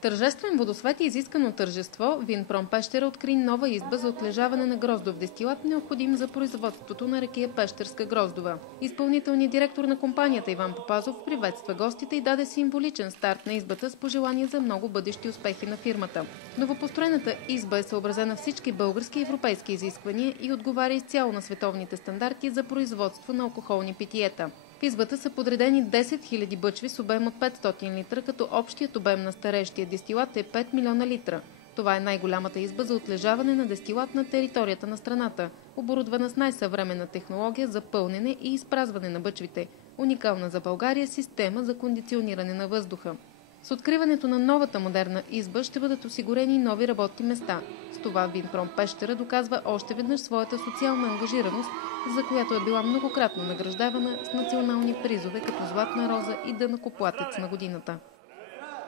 Тържествен водосвет и изискано тържество, Винпром Пещера откри нова изба за отлежаване на гроздов дестилат, необходим за производството на ракия Пещерска гроздова. Изпълнителният директор на компанията Иван Попазов приветства гостите и даде символичен старт на избата с пожелания за много бъдещи успехи на фирмата. Новопостроената изба е съобразена всички български и европейски изисквания и отговаря изцяло на световните стандарти за производство на алкохолни питиета. В избата са подредени 10 000 бъчви с обем от 500 литра, като общият обем на старещия дестилат е 5 милиона литра. Това е най-голямата изба за отлежаване на дестилат на територията на страната, оборудвана с най-съвременна технология за пълнене и изпразване на бъчвите. Уникална за България система за кондициониране на въздуха. С откриването на новата модерна изба ще бъдат осигурени нови работни места. С това Винпром Пещера доказва още веднъж своята социална ангажираност, за която е била многократно награждавана с национални призове като Златна роза и Данъкоплатец на годината.